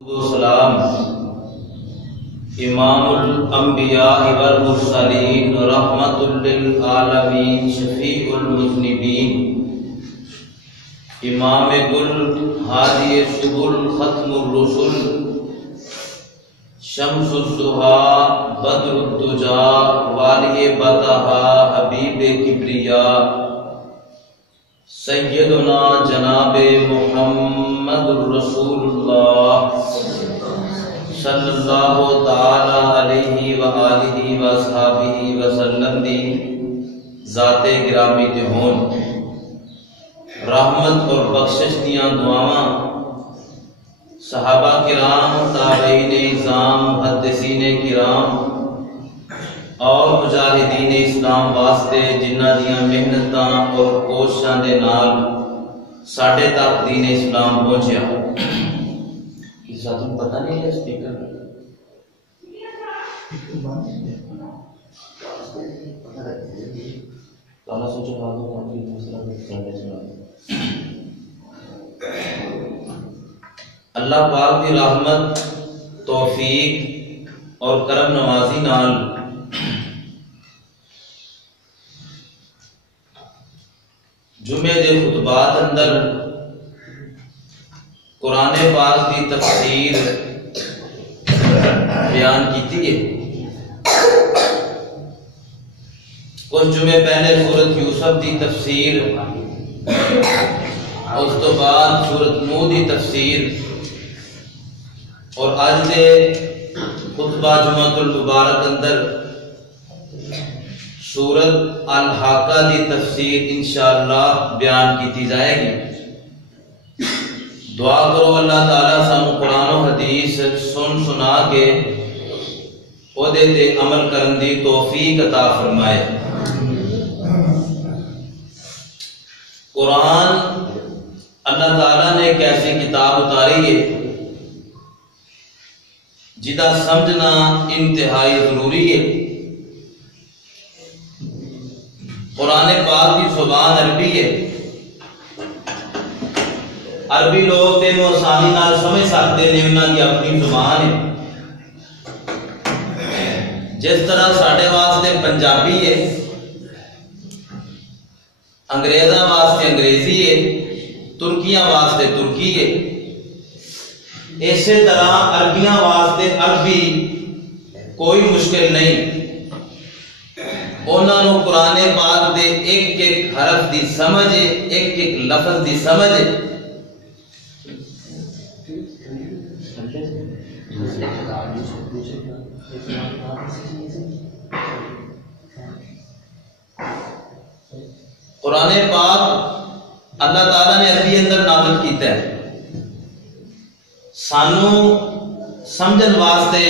والسلام امام الانبیاء والمرسلین رحمت للعالمین شفیع المذنبین امام گل ہادی سبل ختم الرسل شمس الضحیٰ بدر الدجیٰ والی بطحہ حبیب کبریاء سیدنا جناب محمد الرسول اللہ صلی اللہ تعالی علیہ وآلہ وصحبہ وسلم دی ذات گرامی تے ہون رحمت اور بخشش دیاں دعاواں صحابہ کرام تابعین اعظام محدثین کرام اور مجاہدین اسلام واسطے جنہ دیاں محنتاں اور کوششاں دے نال ساڈے تک دین اسلام پہنچیا کسی ساتھ کو پتہ نہیں ہے سپیکر اللہ سوچو باتوں کا بھی دوسرا کرنے چلا اللہ پاک دی رحمت توفیق اور کرم نوازی نال جمعے دے خطبات اندر قرآن پاک دی تفسیر بیان کیتی ہے۔ کچھ جمعے پہلے سورۃ یوسف دی تفسیر، اس تو بعد سورۃ نوح دی تفسیر، اور آج دے خطبہ جمعۃ المبارک اندر سورۃ الحاقہ دی تفسیر انشاءاللہ بیان کیتی جائے گی۔ دعا کرو اللہ تعالیٰ سانو قرآن و حدیث سن سنا کے او دے تے عمل کرن دی توفیق عطا فرمائے۔ قرآن اللہ تعالیٰ نے ایک ایسی کتاب اتاری ہے جدا سمجھنا انتہائی ضروری ہے۔ قرآن پاک کی زبان عربی ہے، عربی لوگ تے آسانی نال سمجھ سکتے ہیں، انہاں کی اپنی زبان ہے۔ جس طرح ساڈے واسطے پنجابی ہے، انگریزاں واسطے انگریزی ہے، ترکیاں واسطے ترکی ہے، اسی طرح عربیاں واسطے عربی کوئی مشکل نہیں۔ انہوں نے قرآن پاک دے ایک ایک حرف دی سمجھ، ایک ایک لفظ دی سمجھ۔ قرآن پاک اللہ تعالیٰ نے عربی اندر نازل کیتا ہے، سانو سمجھن واسطے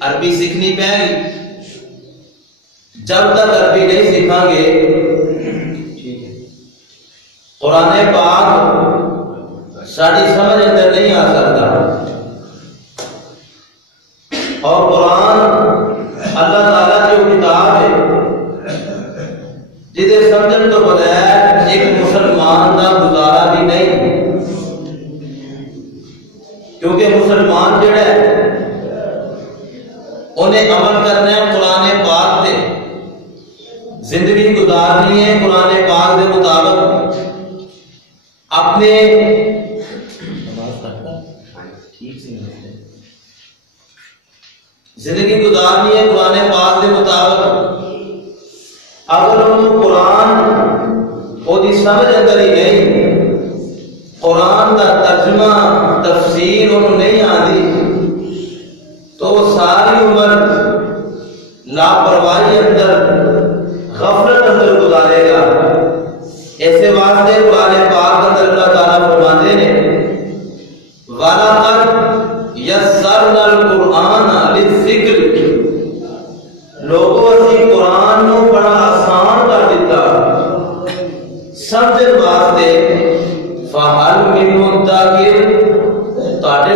عربی سیکھنی پے گی۔ جب تک عربی نہیں سیکھاں گے قرآن پاک ساری سمجھ اندر نہیں آ سکتا۔ اور قرآن اللہ تعالیٰ کی کتاب ہے جسے سمجھن تو بغیر ایک مسلمان کا گزارا بھی نہیں، کیونکہ مسلمان جڑا ہے انہیں عمل کرنا ہے قرآن پاک تے، زندگی گزارنی ہے قرآن پاک کے مطابق، اپنے زندگی گزارنی ہے قرآن پاک کے مطابق۔ اگر انہوں قرآن وہ دی سمجھ اندر ہی نہیں، قرآن کا ترجمہ تفسیر انہوں نہیں آتی، تو وہ ساری عمر لاپرواہی اندر غفلت اندر گزارے گا۔ ایسے واسطے قرآن پاک اندر اللہ تعالیٰ فرماتے ہیں وَلَقَدْ يَسَّرْنَا الْقُرْآنَ لِلذِّكْرِ، لوگوں اسی قرآن کو بڑا آسان کر دیتا سمجھن واسطے۔ فَهَلْ مِن مُدَّكِرٍ، تاڑے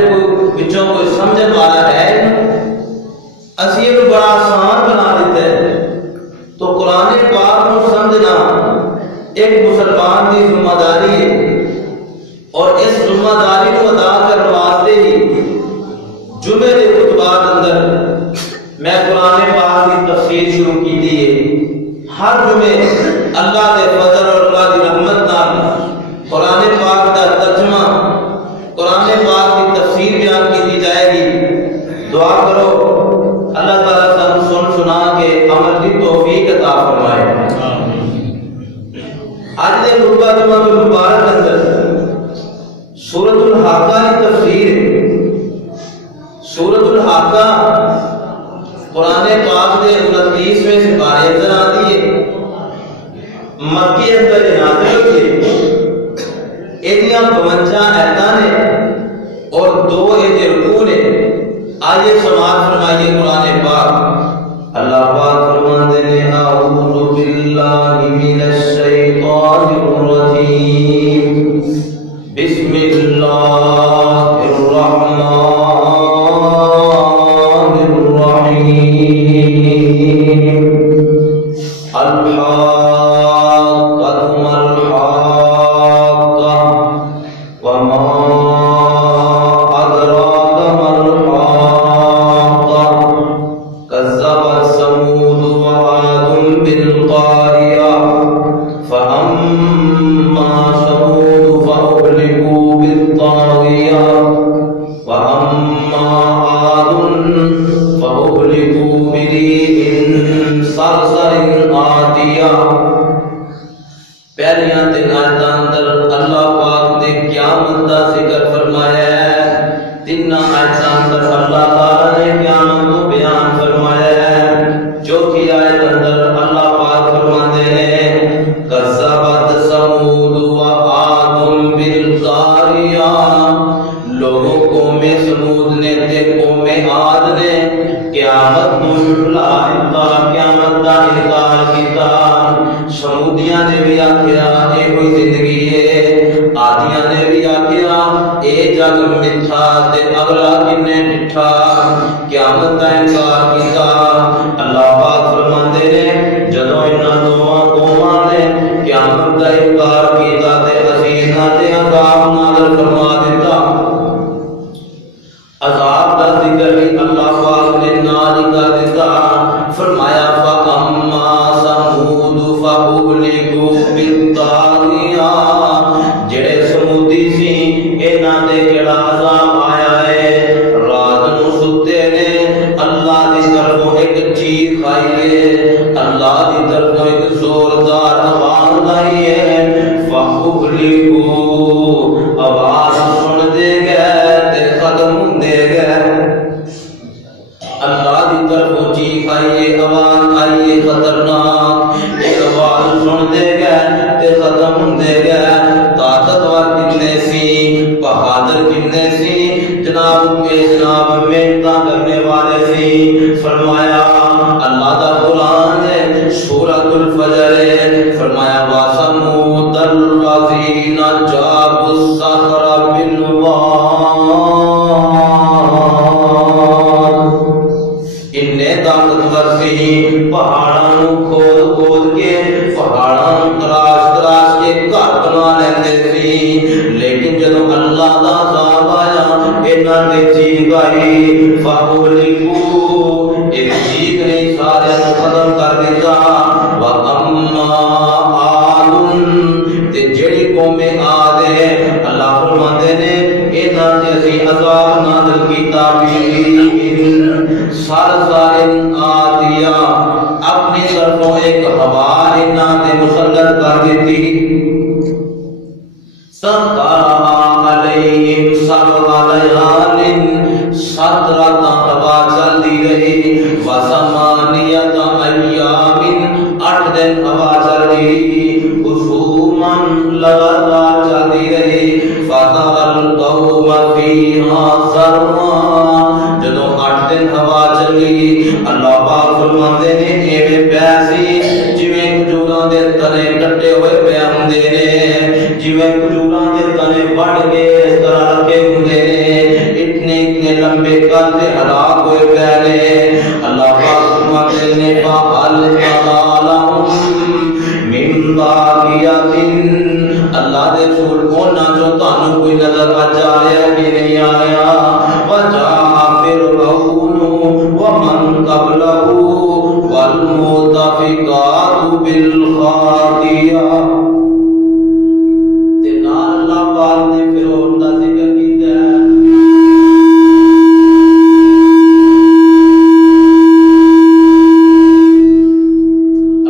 بچوں کوئی سمجھن والا ہے؟ اسی یہ بڑا آسان بنا دیتا ہے۔ تو قرآن پاک کو سمجھنا ایک مسلمان کی ذمہ داری ہے، اور اس ذمہ داری کو ادا کرنے واسطے ہی جمعے کے خطبات اندر میں قرآن پاک کی تفسیر شروع کی تھی. ہر جمعے اللہ کے فضل اور اللہ کی رحمت نال قرآن پاک کا ترجمہ قرآن پاک کی تفسیر بیان کی جائے گی. دعا کرو اللہ تعالیٰ سن سنا کے عمل کی توفیق عطا فرمائے. آج کے خطبہ جمعہ کے مبارک اندر سورۃ الحاقہ کی تفسیر. سورۃ الحاقہ قرآن پاک کے 29ویں سپارے اندر آتی ہے. مکی اندر نازل ہوئی ہے. ایدیاں 52 آیتاں نے اور 2 رکوع نے. آئیے سماعت فرمائیے قرآن پاک. اللہ پاک فرماتے ہیں اعوذ باللہ من الشیطان الرجیم بسم اللہ الرحمن الرحیم. پہلیاں 3 آیتاں اندر اللہ پاک نے قیامت کا ذکر فرمایا ہے. 3 آیتاں اندر اللہ تعالی نے قیامت کو بیان فرمایا ہے. چوتھی آیت اندر اللہ پاک فرماتے ہیں کذبت ثمود وعاد بالقاریہ. لوگوں قوم سمود نے تے قوم عاد نے قیامت کو جھٹلا دتا، قیامت کا انکار کیتا. سمودیاں نے بھی آخیا یہ کوئی زندگی ہے، آدیاں نے بھی آخیا اے جگ میٹھا تے اگلا کنے ڈٹھا. قیامت کا انکار کیتا. اللہ پاک فرماتے ہیں جدوں انہاں دوواں قوماں نے قیامت کا انکار کیتا تے اسی انہاں تے عذاب نازل فرما دیتا. عذاب کا ذکر بھی اللہ پاک نے نال ہی کر دیتا. فرمایا فَأَمَّا ثَمُودُ فَأُهْلِكُوا بِالطَّاغِيَةِ. جڑے سمودی سی انہاں دے کیڑا عذاب آیا ہے. رات نو ستے نے اللہ دی طرفوں ایک چیخ آئی ہے، اللہ دی طرفوں ایک زوردار آواز آئی ہے. فَأُهْلِكُوا آواز سن دے گئے تے ختم دے گئے. اللہ دی طرفوں چیخ آئی ہے، آواز آئی ہے خطرناک. ایک آواز سن دے گئے تے ختم دے گئے. طاقتور کتنے سی، بہادر کتنے سی، جناب محنت کرنے والے سی. فرمایا اللہ دا قرآن ہے سورۃ الفجر ہے. فرمایا وَثَمُودَ الَّذِينَ جَابُوا الصَّخْرَ بِالْوَادِ. انہیں طاقتور سی، پہاڑاں نو کھود کھود کے پہاڑاں نو تراش تراش کے گھر بنا لیندے سی. لیکن جدوں اللہ دا عذاب آیا انہاں نے چیخ گائی فَأُهْلِكُوا. ایک چیخ نے سارے نو ختم کر دیتا. وَأَمَّا عَادٌ تے جڑی قوم عاد ہے اللہ فرماتے نے انہاں تے اسی عذاب نازل کیتا سرسارن آتیا. اپنی طرفوں ایک ہوا انہاں تے مسلط کر دیتی. سخرها علیہم سبع لیال. 17 ہوا چلتی رہی. وثمانیۃ ایام 8 دن ہوا چل رہی. خصوما لگاتار چلتی رہی. فترى القوم فيها صرعا. جدوں 8 دن ہوا چلی اللہ پاک فرماتے نے ایویں پیسی جویں کھجوراں دے تنے ٹٹے ہوئے پے ہوندے نے، جویں کھجوراں دے تنے بڑھ کے اس طرح رکھے ہوندے نے. اتنے لمبے قد ہلاک ہوئے پے نے. اللہ پاک فرماتے نے فَهَلْ تَرَىٰ لَهُم مِّن باقیۃ. اللہ دے رسول انہاں جو تانوں کوئی نظر آ رہا کہ نہیں آ رہا. وَجَاءَ فرعون ومن قبله والمؤتفقات بالخاطئہ۔ تے نال اللہ پاک نے فرعون دا ذکر کیتا ہے۔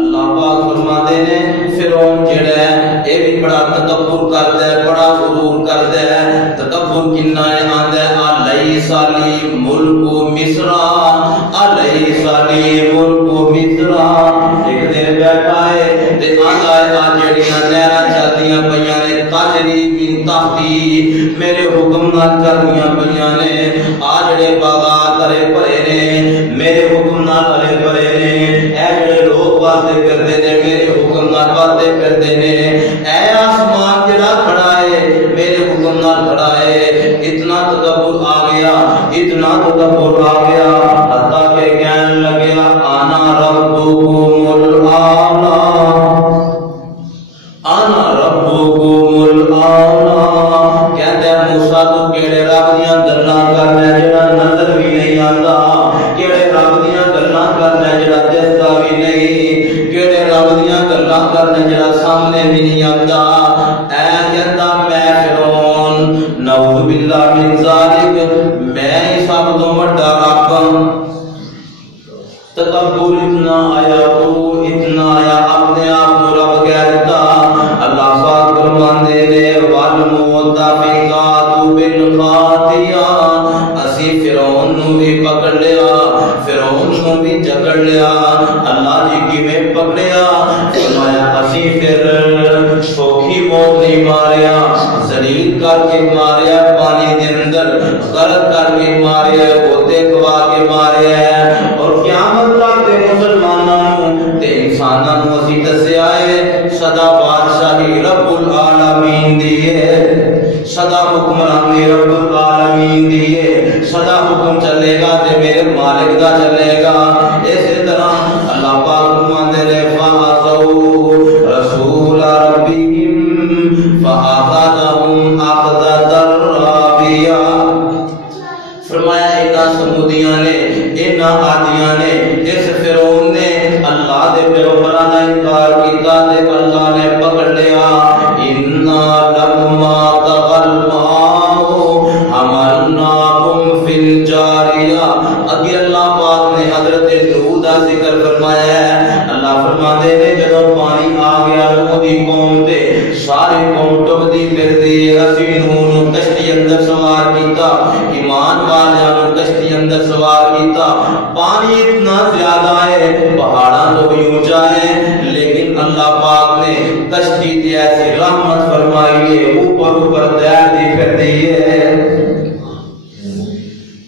اللہ پاک فرماتے نے فرعون جڑا ہے اے بھی بڑا تکبر کردا ہے، بڑا غرور کردا ہے۔ تکبر کنا ہے؟ آندا ہے الیس لی ملک مصر، الیس لی ملک مصر۔ ایک دن بیٹھا ہے تے آندا ہے آ جڑیاں نہراں چلدیاں پیاں نے تجری من تحتی، میرے حکم نال چلدیاں پیاں نے۔ آ جڑے باغات ہرے بھرے نے میرے حکم نال ہرے بھرے نے۔ اے جڑے لوگ واسطے کردے نے میرے حکم نال واسطے کردے نے۔ اے آسمان جڑا کھڑا ہے میرے حکم نال کھڑا ہے۔ اتنا تکبر آ گیا، اتنا تکبر آ گیا، حتیٰ کہ کہنے لگیا انا ربکم الاعلی، انا ربکم الاعلی۔ کہتے ہیں موسیٰ تو کیڑے رب دیاں گلاں کرنا جڑا نظر بھی نہیں آندا، کیڑے رب دیاں گلاں کرنا جڑا دسدا بھی نہیں، کیڑے رب دیاں گلاں کرنا جڑا سامنے بھی نہیں آندا۔ اے کہندا میں فرعون نعوذ باللہ من ذالک، میں ہی سب تو بڑا رب ہوں۔ تکبر اتنا آیا اپنے آپ کو رب کہہ دیتا۔ اللہ پاک فرماندے نے والمؤتفقات بالخاطئہ، اسی فرعون نو بھی پکڑ لیا، فرعون نو بھی جکڑ لیا۔ اللہ جی کیویں پکڑیا؟ فرمایا اسی پھر سوکھی موت نہیں ماریا، ذلیل کر کے ماریا، پانی دے اندر غرق کر کے ماریا، ہوتے گوا کے ماریا۔ اور قیامت تک تے مسلماناں نوں تے انساناں نوں اسی دسیا ہے سدا بادشاہی رب العالمین دی ہے، سدا حکمرانی رب العالمین دی ہے، سدا حکم چلے گا تے میرے مالک دا چلے گا۔ اسی طرح اللہ پاک فرماندے نے فَعَصَوْا رَسُولَ رَبِّهِمْ فَأَخَذَهُمْ أَخْذَةً رَّابِيَةً۔ فرمایا اینا سمودیاں نے، اینا عادیاں نے، اس فرعون نے اللہ دے پیغمبراں دا انکار کیتا تے اللہ نے پکڑ لیا۔ اِنَّا لَمَّا طَغَى الْمَاءُ حَمَلْنَاكُمْ فِي الْجَارِيَةِ۔ اگے اللہ پاک نے حضرت نوح دا ذکر فرمایا ہے۔ اللہ فرماندے نے جدوں پانی آ گیا نوح دی قوم تے ساری قوم ڈبدی پھردی، اسی نوح نوں کشتی اندر سوار کیتا، ایمان والیاں نوں کشتی اندر سوار کیتا۔ پانی اتنا زیادہ ہے پہاڑاں تو بھی اونچا ہے، لیکن اللہ پاک نے کشتی تے ایسی رحمت فرمائی ہے، اوپر اوپر تیرتی پھردی ہے۔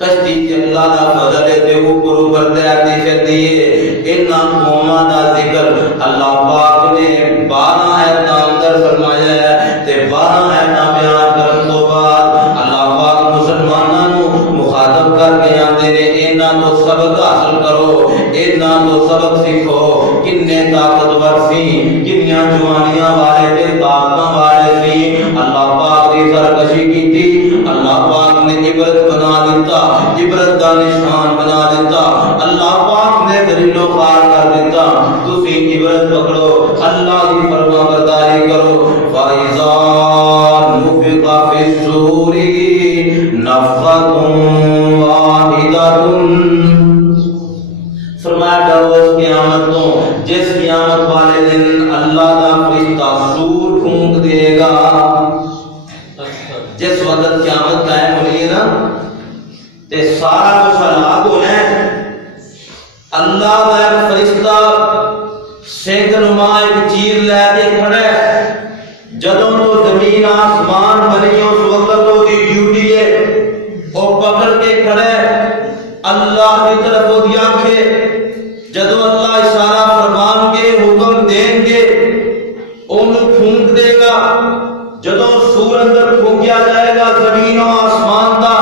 کشتی تے اللہ دا فضل ہے تے اوپر اوپر تیرتی پھردی ہے۔ انہاں قوماں دا ذکر اللہ پاک نے 12 آیتاں اندر فرمایا ہے تے 12 آیتاں بیان کرن تو بعد اللہ پاک مسلماناں نوں مخاطب کر کے آندے نے انہاں تو سبق حاصل کرو، انہاں تو سبق سیکھو۔ کنے طاقتور سی، کنیاں جوانیاں والے تے طاقتاں والے سی، اللہ پاک دی سرکشی کیتی، اللہ پاک نے عبرت بنا دیتا، عبرت دا نشان بنا دیتا، اللہ پاک نے ذلیل و خوار کر دیتا۔ تسی عبرت پکڑو، اللہ دی فرما برداری کرو۔ فَإِذَا نُفِخَ فِي الصُّورِ نَفْخَةٌ وَاحِدَةٌ۔ فرمایا ڈرو اس قیامت تو جس قیامت والے دن اللہ دا فرشتہ سور پھونک دے گا۔ جس وقت قیامت قائم ہونی ہے نا تے سارا کچھ ہلاک ہونا ہے، اللہ دا ایک فرشتہ سینگ نما ایک چیز لے کے کھڑا ہے، جدوں تو زمین آسمان بنی اس وقت تو دی ڈیوٹی ہے، وہ پکڑ کے کھڑا ہے، اللہ کی طرف وہ دی آنکھیں، جدوں اللہ اشارہ فرمان کے حکم دیں گے انہوں پھونک دے گا، جدوں سور اندر پھونکیا جائے گا زمین و آسمان کا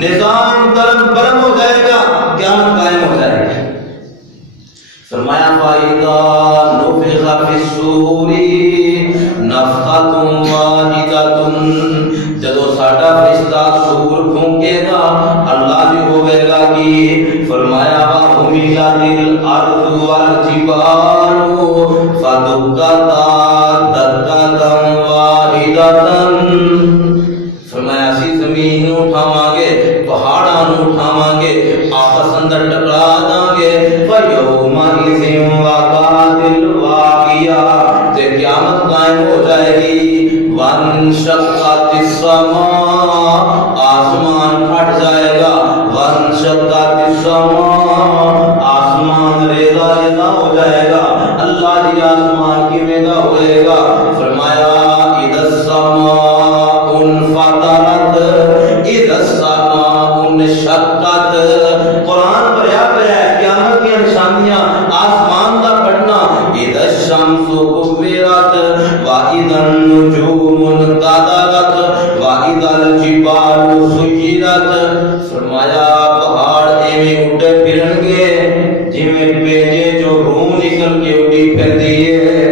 نظام درم برم ہو جائے گا، قیامت قائم ہو جائے گا۔ فرمایا فَإِذَا نُفِخَ فِي الصُّورِ نَفْخَةٌ وَاحِدَةٌ، جدوں ساڈا فرشتہ سور پھونکے گا اللہ بھی ہوے گا کہ وانشقت السماء آسمان پھٹ جائے گا، وانشقت السماء آسمان ریزہ ریزہ ہو جائے گا، اللہ جی آسمان کی ویدہ ہوئے گا۔ فرمایا اذا السماء انفطرت اذا السماء انشقت، قرآن بھریا پیا ہے قیامت کی نشانیاں، آسمان کا پھٹنا، اذا الشمس كورت واذا النجوم انكدرت واذا الجبال سيرت۔ فرمایا پہاڑ ایویں اٹھے پھرن گے جویں پیجے جو روح نکل کے اڑی پھردی ہے۔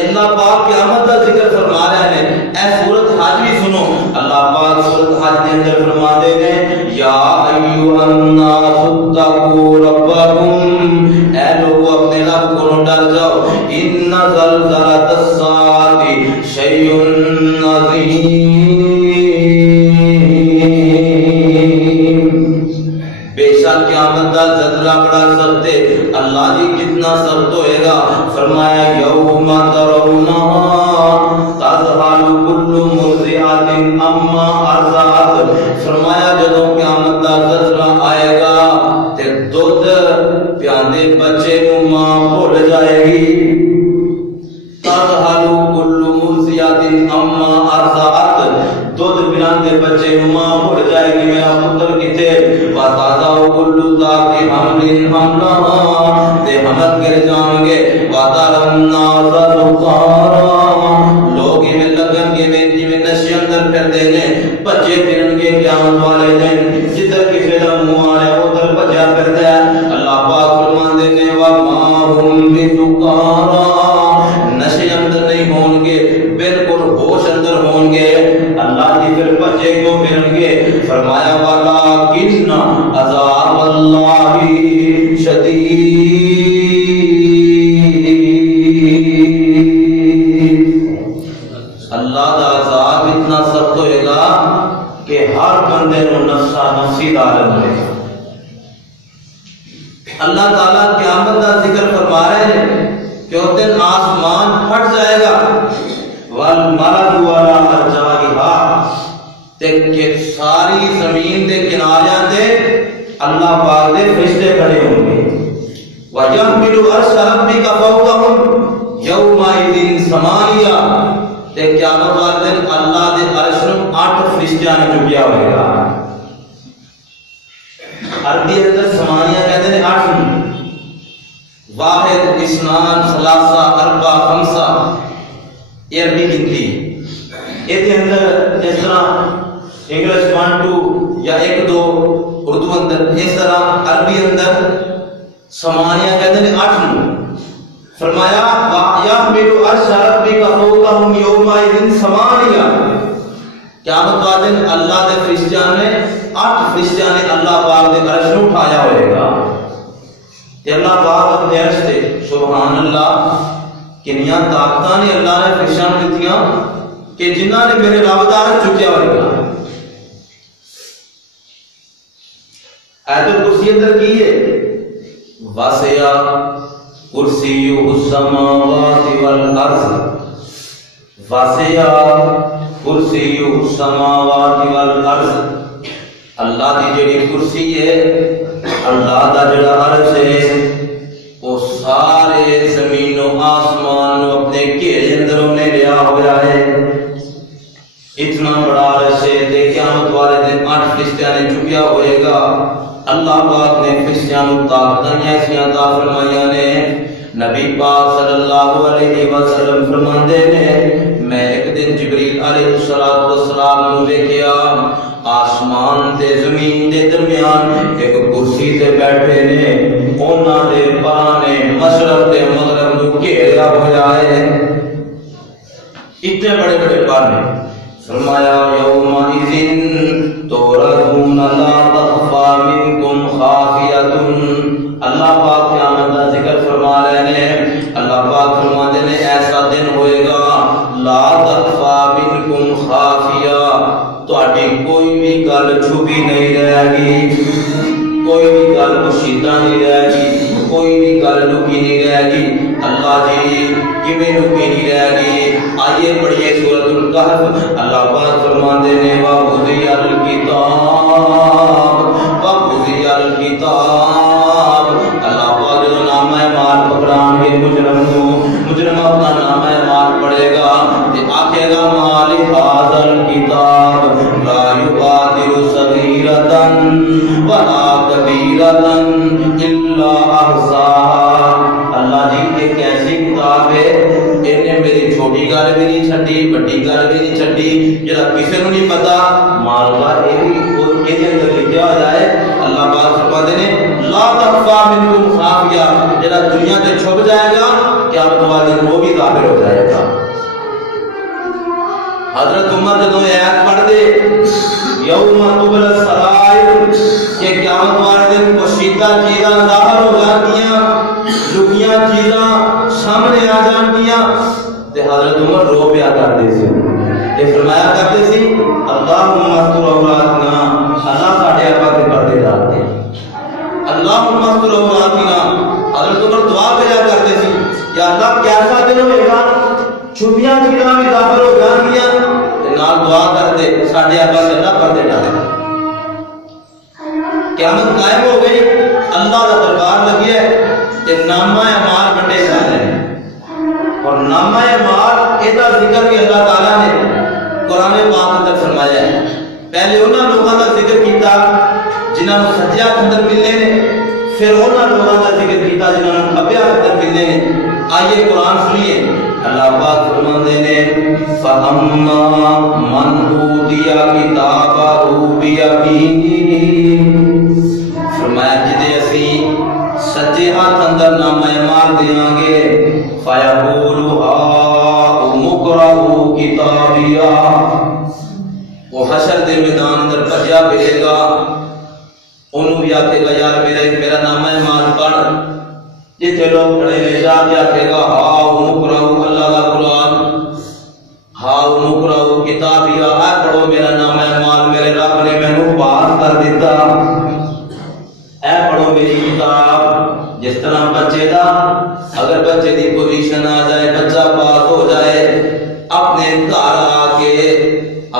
اللہ پاک قیامت کا ذکر فرما رہے ہیں۔ اے سورۃ حج بھی سنو، اللہ پاک سورۃ حج کے اندر فرما دے ہیں یا ایھا الناس اتقوا ربکم، اے لوگو اپنے رب کو ڈر جاؤ، ان زلزلۃ الساعۃ شیء عظیم، بے شک قیامت کا زلزلہ بڑا سخت ہے۔ اللہ جی کتنا سخت ہوئے گا؟ فرمایا یوم ترونہا تذہل کل مرضعۃ عما ارضعت، فرمایا جدوں قیامت کا زلزلہ آئے گا تے دودھ پیاندے بچے نو ماں بھول جائے گی، تذہل کل مرضعۃ عما ارضعت، دودھ پیاندے بچے نو ماں بھول جائے گی میرا پتر کتے، وتضع کل ذات حمل حملہا، تے حمل کر جائیں گے، وتری الناس سکارا، لوگ میں لگن گے میں جی میں نشے اندر پھردے نے، بچے پھرن گے قیامت والے دن، جدھر کسی دا منہ آ رہا ہے ادھر بچا پھرتا ہے۔ اللہ پاک فرماندے نے وما ہم بسکارا، نشے اندر نہیں ہون گے، بالکل ہوش اندر ہون گے۔ اللہ جی پھر بچے کیوں پھرن گے؟ فرمایا ولکن عذاب اللہ شدید، اللہ دا عذاب اتنا سخت ہوئے گا کہ ہر بندے نو نفسا نفسی عالم ہوئے گا۔ اللہ تعالیٰ قیامت کا ذکر فرما رہے ہیں کہ اس دن آسمان پھٹ جائے گا، والملک علی ارجائہا، کہ ساری زمین دے کناریاں تے اللہ پاک دے فرشتے کھڑے ہوں گے، وَيَحْمِلُ عَرْشَ رَبِّكَ فَوْقَهُمْ يَوْمَئِذٍ ثَمَانِيَةٌ، تے قیامت والے دن اللہ دے عرش نو 8 فرشتیاں نے چکیا ہوئے گا۔ عربی اندر ثمانیہ کہتے ہیں 8، واحد، اثنان، ثلاثہ، اربع، خمسہ، یہ عربی گنتی۔ یہ اندر جس طرح انگلش 1 2 یا 1 2 اردو اندر، اس طرح عربی اندر ثمانیہ کہتے ہیں 8۔ فرمایا وَيَحْمِلُ عَرْشَ رَبِّكَ فَوْقَهُمْ يَوْمَئِذٍ ثَمَانِيَةٌ، قیامت والے دن اللہ دے فرشتیاں نے 8 فرشتیاں نے اللہ پاک دے عرش نو اٹھایا ہوئے گا، تے اللہ پاک اپنے عرش تے، سبحان اللہ، کنیاں طاقتاں نے اللہ نے فرشتیاں دتیاں کہ جنہاں نے میرے رب دا عرش چکیا ہوئے گا۔ آیت الکرسی اندر کی ہے وَسِعَ كُرْسِيُّهُ السَّمَاوَاتِ وَالْأَرْضِ، وَسِعَ كُرْسِيُّهُ السَّمَاوَاتِ وَالْأَرْضِ، اللہ دی جڑی کرسی ہے، اللہ دا جڑا عرش ہے، وہ سارے زمین و آسمان و اپنے گھیرے اندر انہیں لیا ہوا ہے۔ اتنا بڑا عرش ہے، قیامت والے دن 8 فرشتیاں نے چکیا ہوئے گا۔ اللہ پاک نے فرشتیاں نو طاقتاں ایسیاں عطا فرمائیاں نے۔ نبی پاک صلی اللہ علیہ وسلم فرماندے نے میں ایک دن جبریل علیہ السلام نو ویکھیا، آسمان تے زمین دے درمیان ایک کرسی تے بیٹھے نے، انہاں دے پاں نے مشرق تے مغرب نو گھیرا ہویا ہے، اتنے بڑے بڑے پانے۔ فرمایا یومئذ تُعْرَضُونَ لَا تَخْفَىٰ مِنكُمْ خَافِیَةٌ، اللہ پاک قیامت کا ذکر فرما رہے ہیں۔ اللہ پاک فرماتے ہیں ایسا دن ہوئے گا لا تخفیٰ منکم خافیہ، تہاڈی کوئی بھی گل چھپی نہیں رہے گی، کوئی بھی گل پوشیدہ نہیں رہے گی، کوئی بھی گل لکی نہیں رہے گی۔ اللہ جی کیویں لکی نہیں رہے گی؟ آئیے پڑھیے سورۃ الکہف۔ اللہ پاک فرماتے ہیں وَقُضِیَ الکتاب، اللہ پاک جو نامہ مال پکڑان گے مجرم اپنا نامہ مال پڑھے گا تے آکھے گا مال ھذا الکتاب لا یغادر صغیرۃ ولا کبیرۃ الا احصاها۔ اللہ جی ایک ایسی کتاب ہے انہیں میری چھوٹی گل بھی نہیں چھڈی بڑی گل بھی نہیں چھڈی، جڑا کسی نوں نہیں پتا مال کا یہ بھی اس کے اندر لکھا ہو جائے۔ اللہ پاک فرماتے ہیں لا تخفى منکم خافیہ، جڑا دنیا تے چھپ جائے گا قیامت والے دن وہ بھی ظاہر ہو جائے گا۔ حضرت عمر جدوں آیت پڑھ دے یوم تبلی السرائر کہ قیامت والے دن پوشیدہ چیزاں ظاہر ہو جانگیاں، لکیاں چیزاں سامنے آ جانگیاں، تے حضرت عمر رو پیا کرتے سی تے فرمایا کرتے سی اللہم استر عوراتنا، اللہ ساڈے آقا تے پردے ڈال دے، اللہم استر عوراتنا۔ حضرت عمر دعا کیا کرتے سی یا اللہ کیسا دن ہوئے گا چھپیاں چیزاں بھی ظاہر ہو جانگیاں تے نال دعا کرتے ساڈے آقا تے اللہ پردے ڈال دے۔ قیامت قائم ہو گئی، اللہ کا دربار لگی ہے تے نامہ اعمال بنٹے جا رہے ہیں، اور نامہ اعمال یہ ذکر بھی اللہ تعالیٰ نے قرآن پاک اندر فرمایا ہے۔ پہلے انہاں لوگوں کا ذکر کیتا جنہاں نوں سجا اندر ملنے نے، پھر انہاں لوگوں کا ذکر کیتا جنہاں نوں کھبے اندر ملنے نے۔ آئیے قرآن سنیے، اللہ پاک فرماتے ہیں فَأَمَّا مَنْ أُوتِیَ کِتَابَهُ بِیَمِینِهِ، فرمایا جدے اسی سجے ہاتھ اندر نامہ اعمال دیاں گے فَيَقُولُ هَاؤمُ اقْرَءُوا کِتَابِیَہ، وہ حشر دے میدان اندر بھجا پھرے گا، انہوں بھی آکھے گا یار میرا نامہ اعمال پڑھ، جتنے لوگ کھڑے نے جا کے آکھے گا ہاؤمُ اقْرَءُوا، اللہ کا قرآن ہاؤمُ اقْرَءُوا کتابیہ، اے پڑھو میرا نامہ اعمال، میرے رب نے مینوں پاس کر دیتا، اے پڑھو میری کتاب۔ جس طرح بچے دا اگر بچے دی پوزیشن آ جائے، بچہ پاس ہو جائے، اپنے گھر آ کے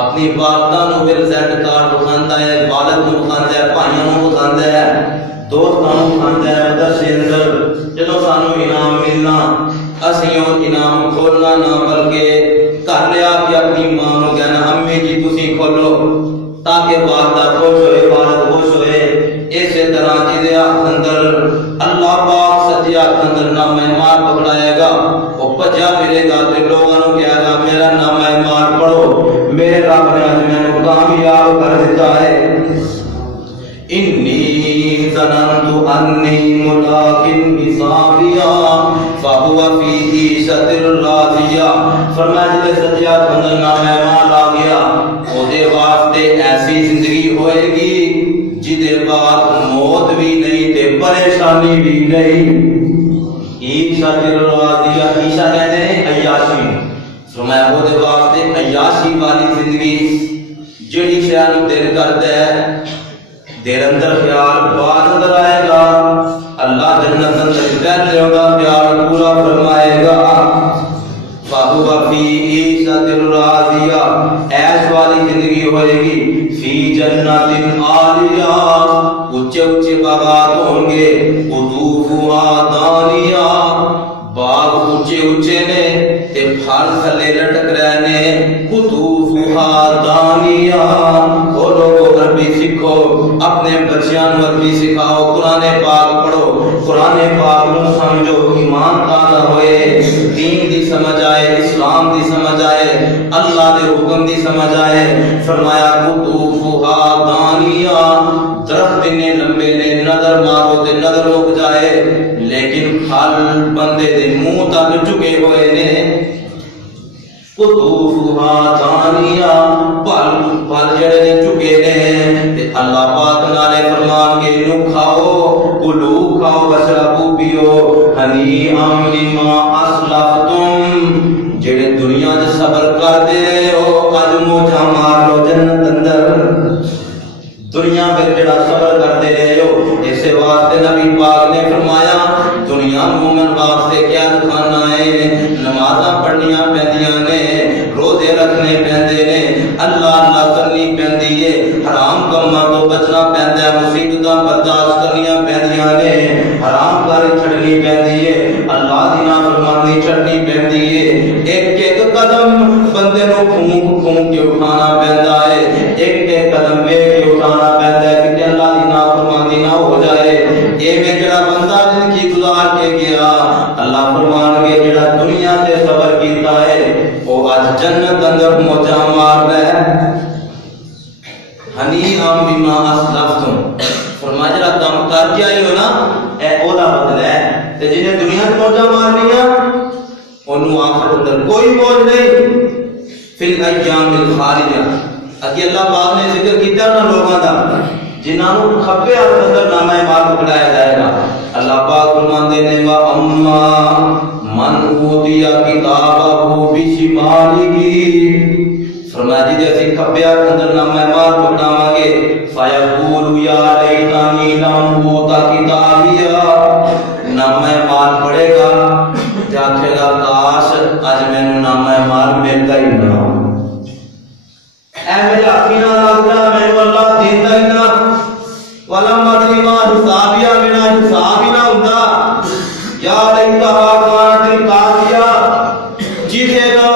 اپنی والدہ نو پھر رزلٹ کارڈ دکھاندا ہے، والد نو دکھاندا ہے، بھائیاں نو دکھاندا ہے، دوستاں نو دکھاندا ہے، مدرسے اندر جدوں سانو انعام ملنا اسی او انعام کھولنا نہ بلکہ گھر لیا کے اپنی ماں نو کہنا امی جی تسی کھولو تاکہ والدہ خوش ہوئے، والد خوش ہوئے۔ اسی طرح جدے اندر اللہ پاک سچے ہاتھ اندر نامہ اعمال پکڑائے گا، وہ بچا پھرے گا تے لوگوں کو کہے گا میرا نامہ اعمال پڑھو، میرے رب نے آج میں نے کامیاب کر دیتا ہے۔ انی ظننت انی ملاق حسابیا فہو فی عیشۃ راضیہ، فرمایا جدے سچے ہاتھ اندر نامہ اعمال آ گیا او دے واسطے ایسی زندگی ہوئے گی جدے بعد موت بھی نہیں تے پریشانی بھی نہیں۔ عیشۃ راضیہ، عیشہ کہتے ہیں عیاشی، فرمایا وہ دے واسطے عیاشی والی زندگی جڑی شے نوں دل کردا ہے، دل اندر خیال بعد اندر آئے گا، اللہ جنت اندر رہنے ہوگا، پیار پورا فرمائے گا۔ فَهُوَ فِي عِیشَةٍ رَاضِیَةٍ، ایش والی زندگی ہوئے گی، فی جنت عالیہ، اونچے اونچے باغات ہوں گے، قطوفها دانیہ، باغ اونچے اونچے نے تے پھل تھلے لٹک رہے نے، قطوفها دانیہ۔ وہ لوگوں عربی سیکھو، اپنے بچیاں نو عربی سکھاؤ، قرآن پاک پڑھو، قرآن پاک نو سمجھو، ایمان تازہ ہوئے، دین دی سمجھ آئے، اسلام دی سمجھ آئے، اللہ دے حکم دی سمجھ آئے۔ فرمایا قطوفها دانیہ، درخت نے لمبے نے، نظر مارو تے نظر رک جائے، لیکن پھل بندے دے منہ تک چکے ہوئے نے۔ قطوفها دانیہ، پھل جڑے نے چکے نے تے اللہ پاک نے فرمان کے نو کھاؤ، کلو کھاؤ، وشربو پیو، ہنیئا بما اسلفتم، جڑے دنیا دے صبر کردے رہے ہو اج موجا مار لو جنت اندر۔ دنیا میں جڑا صبر کردے رہے ہو، اس واسطے نبی پاک نے فرمایا دنیا مومن واسطے کیا دکھانا ہے، نمازاں پڑھنیاں پیندیاں نے، رکھنے پیندے نے، اللہ اللہ کرنی پیندی ہے، حرام کماں تو بچنا پیندا ہے، مصیبتاں برداشت کرنیاں پیندیاں نے، حرام کاری چھڈنی پیندی ہے، اللہ دی نافرمانی چھڈنی پیندی ہے۔ ایک ایک قدم بندے نو پھونک پھونک کے اٹھانا پیندا ہے، ایک ایک قدم ویکھ کے اٹھانا پیندا ہے کہ اللہ دی نافرمانی نہ ہو جائے۔ ایویں جڑا بندہ زندگی گزار کے گیا، اللہ فرمان کے جڑا دنیا تے صبر کیتا ہے وہ اج جنت اندر موجاں مار ہے۔ ہنی ام بما اسلفتم، فرمایا جڑا کام کر کے آئے ہو نا اے اودا بدلہ ہے، تے جنے دنیا تے موجاں مارنیاں اونوں آخرت اندر کوئی موج نہیں۔ فی الایام الخالدہ، اگے اللہ پاک نے ذکر کیتا انہاں لوگاں دا جنہاں نوں کھبے ہاتھ اندر نامہ اعمال پکڑایا جائے گا۔ اللہ پاک فرماندے نے وا اما من اوتیا کتابہ بشمالہ، فرمایا جی اسی کھبے ہاتھ اندر نامہ اعمال پکڑاواں گے فیقول یا لیتنی لم اوت کتابیا، نامہ اعمال پڑھے گا تے آکھے گا کاش اج مینوں نامہ اعمال ملدا ہی نہ، اے میرے ہاتھ نہ لگدا، مینوں اللہ دیندا ہی نہ، ولم ادری ما حسابیا، میرا حساب ہی نہ ہوندا، یا لیتہا کانت القاضیہ، جی کہے گا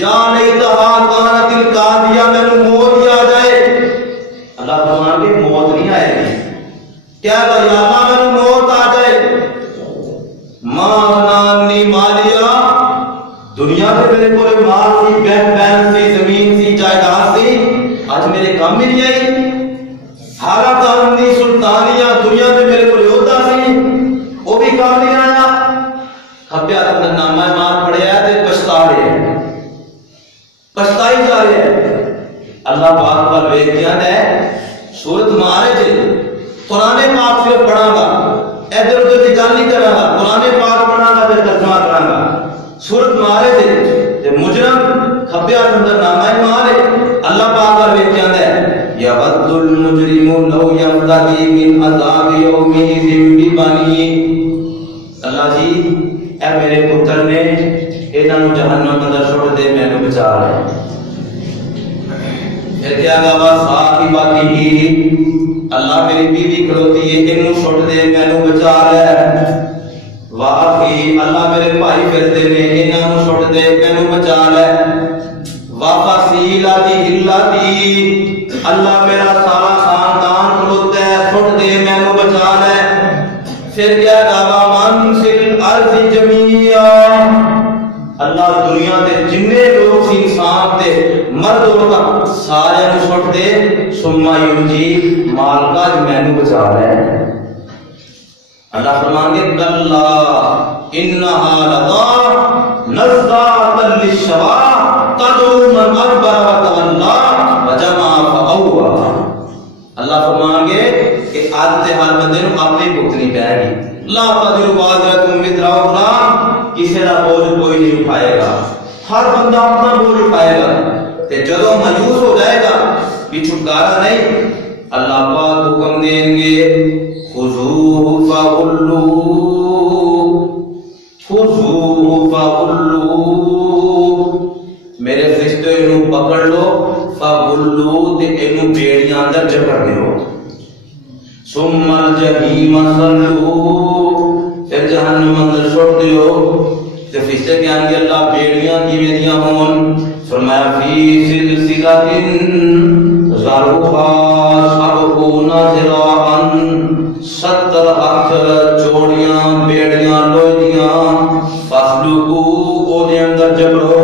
یا لیتہا کانت القاضیہ، مینوں موت ہی آ جائے۔ اللہ فرمان کے موت نہیں آئے گی، کیا گا یا اللہ مینوں موت آ جائے، ما نانی مالیا، دنیا سے میرے کو مال سی، بہن سی، زمین سی، جائیداد سی، آج میرے کام ہی نہیں آئی، حالت آنی سلطانیہ، دنیا سے میرے کو عہدہ سی وہ بھی کام نہیں آیا۔ کھبے ہاتھ اندر نامہ اعمال پڑھیا ہے تے پچھتا رہے ہیں، پچھتائی جا رہے ہیں۔ اللہ پاک پر ویکھیاں ہے سورۃ معارج، قرآن پاک صرف پڑھاں گا، ادھر ادھر کی گل نہیں کراں گا، قرآن پاک پڑھاں گا پھر ترجمہ کراں گا۔ سورۃ معارج تے مجرم کھبے ہاتھ اندر نامہ اعمال ہے، اللہ پاک پر ویکھیاں ہے یود المجرم لو یفتدی من عذاب یومئذ ببنیہ، اللہ جی اے میرے پتر نے انہاں نوں جہنم اندر چھوڑ دے، مینوں بچا لے۔ پھر کیا گا صاحبتہ، اللہ میری بیوی کھڑوتی ہے انہوں چھوڑ دے، مینوں بچا لے۔ واقعی اللہ میرے بھائی پھرتے نے انہاں نوں چھوڑ دے، مینوں بچا لے۔ وفصیلتہ التی، اللہ میرا سارا خاندان کھڑوتا ہے، چھوڑ دے، مینوں بچا لے۔ پھر کیا گا من فی الارض جمیعا، اللہ دنیا دے جننے لوگ سی انسان تے مرد عورت سارے نوں چھوڑ دے، ثم ینجی مالکا مینوں بچا لے۔ اللہ فرماندے کلا انہا لظی نزاعۃ للشوا تدعو من ادبر وتولى وجمع فاوعى، اللہ فرمان گے کہ آج تے ہر بندے نوں اپنی بھگتنی پے گی، لا تذر وازرۃ وزر اخرى، کسی دا بوجھ کوئی نہیں اٹھائے گا، ہر بندہ اپنا بوجھ اٹھائے گا، تے جدوں مایوس ہو جائے گا بھی چھٹکارا نہیں، اللہ پاک حکم دیں گے خذوہ فغلوہ، خذوہ فغلوہ، میرے فرشتے انہوں پکڑ لو، فغلوہ تے انہوں بیڑیاں اندر جکڑ دیو، ثم الجحیم صلوہ، پھر جہنم اندر چھوڑ دیو۔ تے فرشتے کہن گے اللہ بیڑیاں کیویں دیاں ہون؟ فرمایا فی سلسلۃ ذرعها 70 ذراعا، 70 ہاتھ چوڑیاں بیڑیاں لوہے دیاں، فاسلکوہ او دے اندر جکڑو،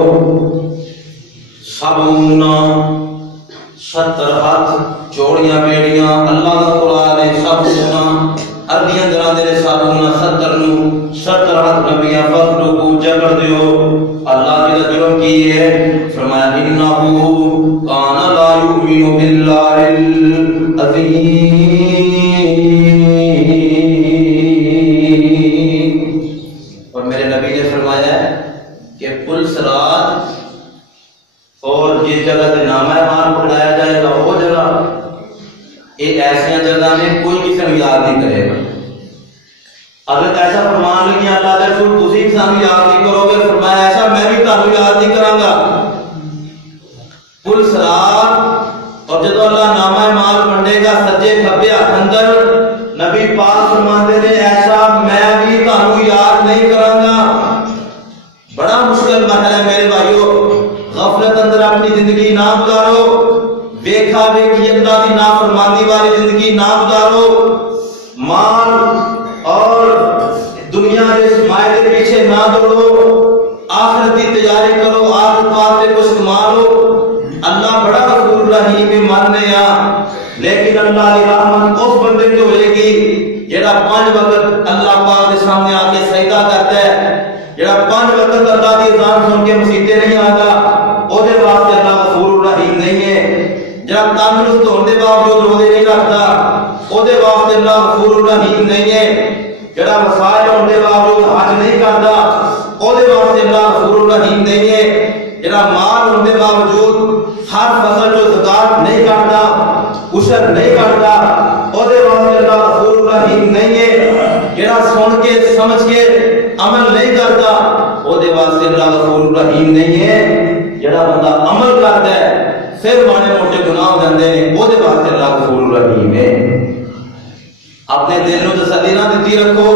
70 ہاتھ چوڑیاں بیڑیاں، اللہ کا قرآن ہے 70 عربی اندر آندے نے 70 نو 70 ہاتھ نبیاں فاسلکوہ جکڑ دیو۔ اللہ جی دا جرم کی ہے؟ فرمایا انہو کان لا یؤمن باللہ العظیم، اور میرے نبی نے فرمایا کہ پل صراط اور جس جگہ سے نامہ اعمال پڑھایا جائے گا وہ جگہ، یہ ایسی جگہ میں کوئی کسی کو یاد نہیں کرے گا۔ اگر ایسا فرمان لگی اللہ دے رسول تسی انسان یاد نہیں کرو گے، فرمایا ایسا میں بھی تانوں یاد نہیں کراں گا۔ نامہ مال بنڈے گا سجے کھبے ہاتھ اندر، نبی پاک فرماتے نے ایسا میں بھی تانوں یاد نہیں کراں گا۔ بڑا مشکل مرحلہ ہے میرے بھائیو، غفلت اندر اپنی زندگی نہ گزارو، ویکھا ویکھی اللہ دی نافرمانی والی زندگی نہ گزارو، مال اور دنیا کے مائے کے پیچھے نہ دوڑو، آخرت کی تیاری کرو، آخرت واسطے کچھ کمالو۔ اللہ بڑا غفور رحیم ماننے آ، لیکن اللہ کی رحمت اس بندے کو ہوئے گی جڑا 5 وقت اللہ پاک کے سامنے آ کے سجدہ کرتا ہے، جڑا 5 وقت اللہ کی اذان سن کے مسیتے نہیں آتا، او دے واسطے اللہ غفور رحیم نہیں ہے۔ جڑا تندرست ہونے کے باوجود روزے نہیں رکھتا، او دے واسطے اللہ غفور رحیم نہیں ہے۔ جڑا وسائل ہونے کے باوجود حج نہیں کرتا، او دے واسطے اللہ غفور رحیم نہیں ہے۔ جڑا مال ہونے کے باوجود ہر فصل جو زکات نہیں کرتا، عشر نہیں کرتا، او دے واسطے اللہ غفور رحیم نہیں ہے۔ جڑا سن کے سمجھ کے عمل نہیں کرتا، او دے واسطے اللہ غفور رحیم نہیں ہے۔ جڑا بندہ عمل کرتا ہے پھر ماڑے موٹے گناہ ہو جاندے ہیں، او دے واسطے اللہ غفور رحیم ہے۔ اپنے دل نو تسلی نہ دتی رکھو،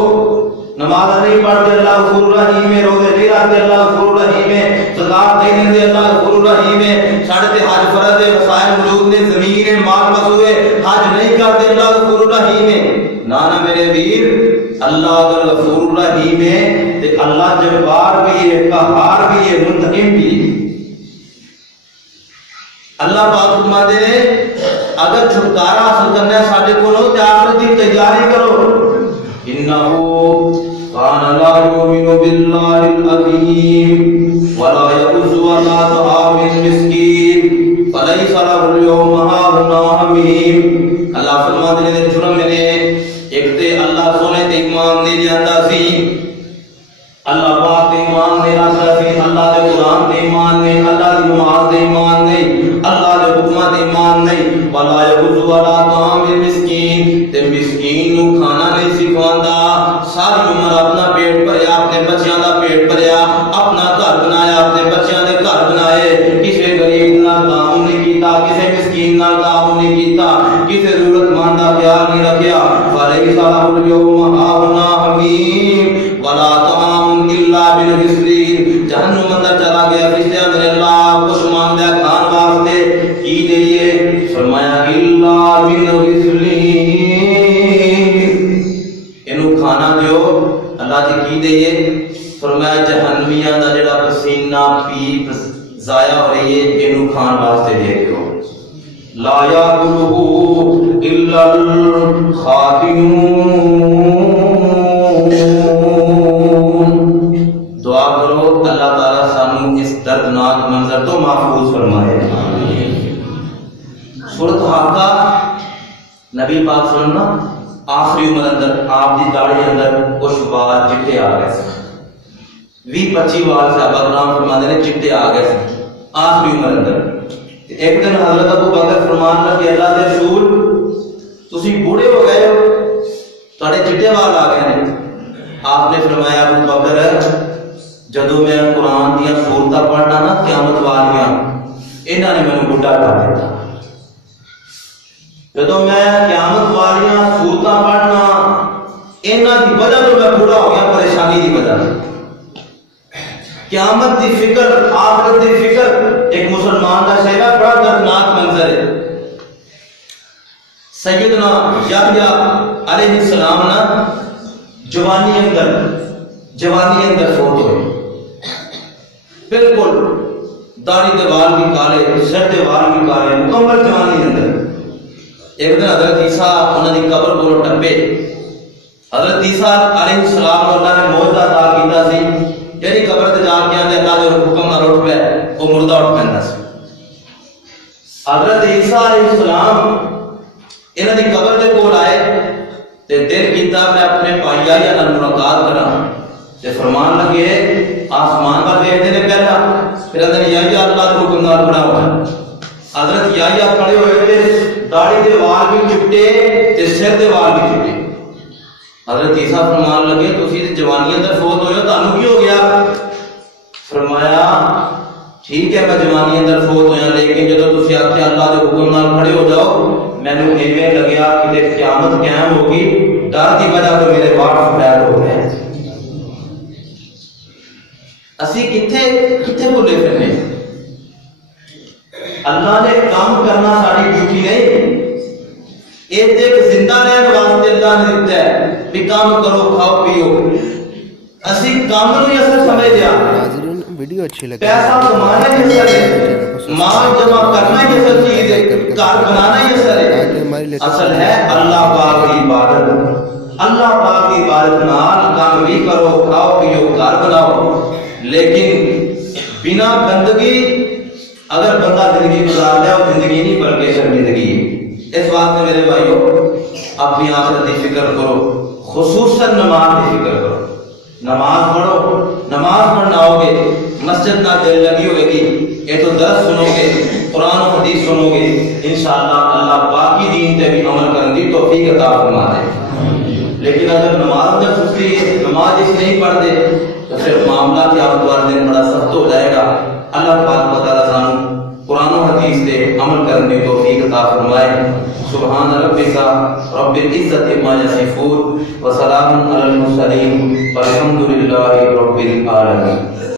نماز نہیں پڑھتے اللہ غفور رحیم ہے، روزے نہیں رکھتے اللہ غفور رحیم ہے، زکات نہیں دیندے اللہ غفور رحیم ہے، ساڈے تے حج فرض ہے، وسائل موجود نے، زمین ہے، مال مسو ہے، حج نہیں کرتے اللہ غفور رحیم ہے۔ نانا میرے ویر، اللہ اگر غفور رحیم ہے تے اللہ جبار بھی ہے، قہار بھی ہے، منتقم بھی ہے۔ اللہ پاک فرماتے ہیں اگر چھٹکارا حاصل کرنا ہے ساڈے کولوں تے آخرت دی تیاری کرو۔ انہو کان لا یؤمن باللہ العظیم ولا یحض علی طعام المسکین فلیس لہ اليوم ہاہنا حمیم۔ اللہ فرماتے ہیں جرم نے ایک تے اللہ سونے تے ایمان نہیں لیاندا سی، اللہ پاک تے ایمان نہیں رکھدا سی، اللہ دے قرآن تے ایمان نہیں، اللہ دی نماز تے ایمان نہیں، اللہ دے حکماں تے ایمان نہیں، ولا یحض علی طعام المسکین تے مسکین نو کھانا نہیں سکھواندا، ساری عمر اپنا پیٹ بھریا، اپنے بچیاں دا پیٹ بھریا، اپنا گھر بنایا، اپنے بچیاں دے گھر بنائے، کسے غریب نال تعاون نہیں کیتا، کسے مسکین نال تعاون نہیں کیتا، کسے ضرورت مند دا خیال نہیں رکھیا، فلیس لہ اليوم ہاہنا حمیم ولا طعام الا من غسلین۔ جہنم اندر چلا گیا، فرشتیاں نے اللہ کچھ مانگدا کھان واسطے، کی دئیے؟ فرمایا الا من غسلین، اینو کھانا دیو۔ اللہ جی کی دئیے؟ فرمایا جہنمیاں دا جڑا پسینہ پیپ ضائع ہو رہی ہے، اینو کھان واسطے دے دیو۔ لا یاکلہ الا الخاطئون۔ دعا کرو اللہ تعالیٰ سانو اس دردناک منظر تو محفوظ فرمائے۔ سورۃ حاقہ نبی پاک صلی اللہ علیہ وسلم آخری عمر اندر آپ دی داڑھی اندر کچھ بال چٹے آ گئے سے، 20-25 بال صحابہ کرام فرماتے ہیں چٹے آ گئے سے آخری عمر اندر۔ ایک دن حضرت ابو بکر فرمان لگے اللہ دے رسول تسی بوڑھے ہو گئے ہو، تھوڑے چٹے بال آ گئے ہیں۔ آپ نے فرمایا ابو بکر جدو میں قرآن دیا سورتاں پڑھنا نا قیامت والیاں، انہاں نے مینوں بڈھا کر دیتا۔ جدو میں قیامت والیاں سورتاں پڑھنا انہاں دی وجہ تو میں بوڑھا ہو گیا، پریشانی دی وجہ سے۔ قیامت دی فکر، آخرت دی فکر ایک مسلمان کا شہرہ بڑا دردناک منظر ہے۔ سیدنا یحییٰ علیہ السلام نا جوانی اندر فوت ہوئے، بالکل داڑھی دے وال بھی کالے، سر دے وال بھی کالے، مکمل جوانی اندر۔ ایک دن حضرت عیسیٰ انہاں دی قبر کو ٹپے، حضرت عیسیٰ علیہ السلام اللہ نے معجزہ عطا کیتا سی، یعنی قبر تے جا کے آندے اللہ دے حکم نال اٹھ پیا، او مردہ اٹھ پیندا سی۔ حضرت عیسیٰ علیہ السلام انہاں دی قبر دے کول آئے تے دل کیتا میں اپنے بھائی یا نال ملاقات کراں، تے فرمان لگے آسمان ول دیکھدے نے پہلا، پھر اندر یحییٰ اللہ دے حکم نال کھڑا ہوا۔ حضرت یحییٰ کھڑے ہوئے تے داڑھی دے وال بھی چٹے تے سر دے وال بھی چٹے۔ حضرت عیسیٰ فرمان لگے تسی تے جوانی اندر فوت ہوئے ہو، تانوں کی ہو گیا؟ فرمایا ٹھیک ہے میں جوانی اندر فوت ہویا لیکن جدو تسی آکھیا اللہ دے حکم نال کھڑے ہو جاؤ مینوں ایویں لگیا کہ قیامت قائم ہوگی ڈر دی وجہ تو میرے واٹ فیر ہو گئے اسی کتھے بھولے پھرنے اللہ نے کام کرنا ساری ڈیوٹی نہیں ایک زندہ رہنے واسطے اللہ نے دیتا ہے بھی کام کرو کھاؤ پیو اسی کام نو ہی اثر سمجھ دیا ویڈیو اچھی لگی پیسہ کمانا ہی اثر ہے مال جمع کرنا ہی اثر چیز ہے گھر بنانا ہی اثر ہے اصل ہے اللہ پاک کی عبادت اللہ پاک کی عبادت نال کام بھی کرو کھاؤ پیو گھر بناؤ لیکن بنا بندگی اگر بندہ زندگی گزار لے وہ زندگی نہیں بلکہ شرمندگی ہے اس واسطے میرے بھائیو اپنی آخرت کی فکر کرو خصوصاً نماز کی فکر کرو نماز پڑھو نماز پڑھنا ہوگے مسجد نہ دل لگی ہوئے گی یہ تو درس سنو گے قرآن و حدیث سنو گے انشاءاللہ اللہ باقی دین تے بھی عمل کرنے دی توفیق عطا فرما دے لیکن اگر نماز میں سستی نماز اس نہیں پڑھ دے تو پھر معاملہ قیامت والے دن بڑا سخت ہو جائے گا اللہ پاک بتا رہا سانو قرآن و حدیث تے عمل کرنے کی توفیق عطا فرمائے سبحان ربک رب العزت عما یصفون وسلام علی المرسلین والحمد للہ رب العالمین